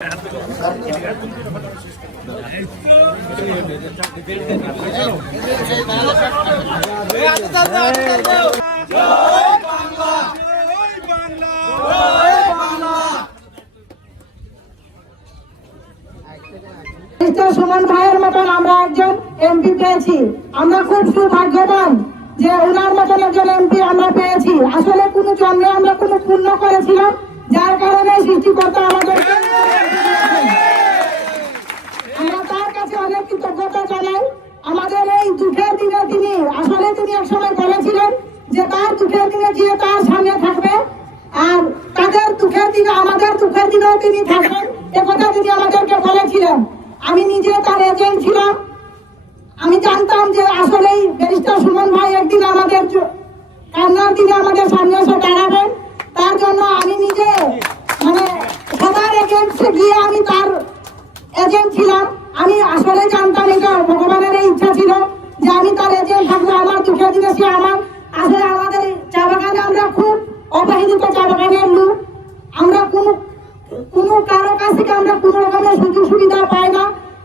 সুমন ভাইয়ের মতন আমরা একজন এমপি পেয়েছি। আমরা খুব সৌভাগ্যবান যে ওনার মতন একজন এমপি আমরা পেয়েছি। আসলে কোনো জন্মে আমরা কোনো পুণ্য করেছিলাম, যার কারণে সৃষ্টিকর্তা আমাদেরকে, আমরা তার কাছে অনেক কৃতজ্ঞতা জানাই। আমাদের এই দুঃখের দিনে তিনি একসময় বলেছিলেন যে তার দুঃখের দিনে গিয়ে তার সামনে থাকবে, আর তাদের দুঃখের দিনে আমাদের দুঃখের দিনেও তিনি থাকবেন, একথা তিনি আমাদেরকে বলেছিলেন। আমি নিজে তার এজেন্ট ছিলাম। আমি জানতাম যে আসলেই ব্যারিস্টার সুমন ভাই একদিন আমাদের কান্নার দিনে আমাদের সামনে এসে দাঁড়াবেন। তার জন্য আমি নিজে সবার এজেন্টে গিয়ে আমি তার এজেন্ট ছিলাম। আমি আসলে জানতাম এটা ভগবানের ইচ্ছা ছিল যে আমি তার এজেন্ট থাকবো। আমার দুঃখের দিনে সে আসলে আমাদের চা বাগানে আমরা খুব অবহেলিত চা বাগানের লোক। আমরা কোনো কারো কাছ থেকে আমরা কোনো রকমের সুযোগ সুবিধা পাই না।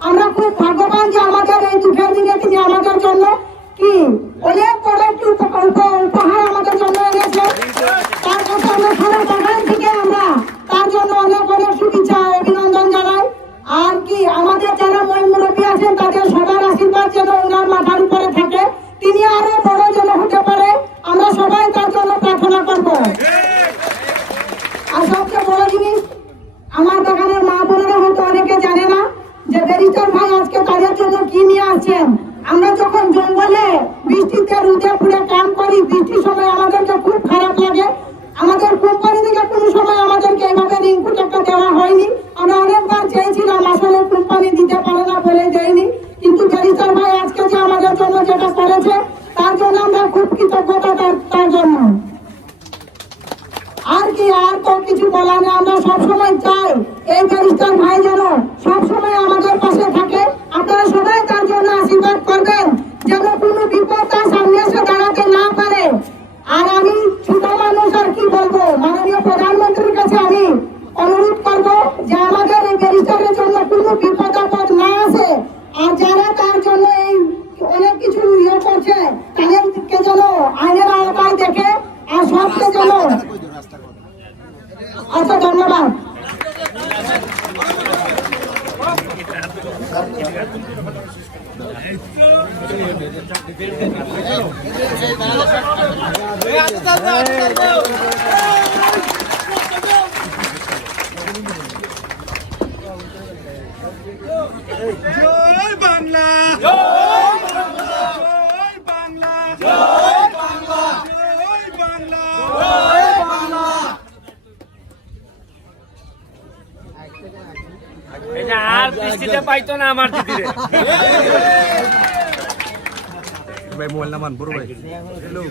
আমরা খুব ভাগ্যবান যে আমাদের এই দুঃখের দিনে তিনি আমাদের জন্য অনেক বড় একটি উপহার আমাদের জন্য এনেছে। তার কাছে আমরা সারা বাগান থেকে আমরা তার জন্য অনেক অনেক শুভেচ্ছা অভিনন্দন জানাই। আর আমাদের যারা মুরব্বী আছেন তাদের সবার আশীর্বাদ যেন ওনার মাথার উপরে থাকে, তিনি আরো বড় যেন হতে পারে, আমরা সবাই তার জন্য প্রার্থনা করব। আর সবচেয়ে বড় জিনিস, আমার বাগানের মা বোনেরা হয়তো অনেকে জানে না যে ব্যারিস্টার ভাই আজকে তাদের জন্য কি নিয়ে আসছেন। আমরা যখন জঙ্গলে বৃষ্টিতে রোদে পুড়ে কাম করি, বৃষ্টির সময় আমাদেরকে খুব খারাপ লাগে। আমাদের কোম্পানি থেকে কোনো সময় আমাদেরকে এইভাবে রিংকুট একটা দেওয়া হয়নি। আমরা অনেকবার চেয়েছিলাম, আসলে কোম্পানি দিতে পারে না বলে দেয়নি। কিন্তু ব্যারিস্টার ভাই আজকে যে আমাদের জন্য যেটা করেছে তার জন্য আমরা খুব কৃতজ্ঞতা তার জন্য। আর তো কিছু বলা নেই। আমরা সবসময় চাই এই ব্যারিস্টার ভাই যেন সবসময় আমাদের পাশে থাকে। আপনারা সবাই তার জন্য আশীর্বাদ করবেন যেন কোনো বিপদ তার সামনে এসে দাঁড়াতে না পারে। আর আমি ছোট মানুষ আর কি বলবো, মাননীয় প্রধানমন্ত্রীর কাছে আমি অনুরোধ করবো যে আমাদের এই ব্যারিস্টারের জন্য কোনো বিপদ আপদ না আসে। আর যারা তার জন্য এই অনেক কিছু করছে তাদেরকে যেন আইনের আওতায় দেখে, আর সবকে যেন। আচ্ছা, ধন্যবাদ। জয় বাংলা, আর বৃষ্টিতে পাইতো না আমার দিদিরে ভাই মোবাইল নামান বড় ভাই। হ্যালো।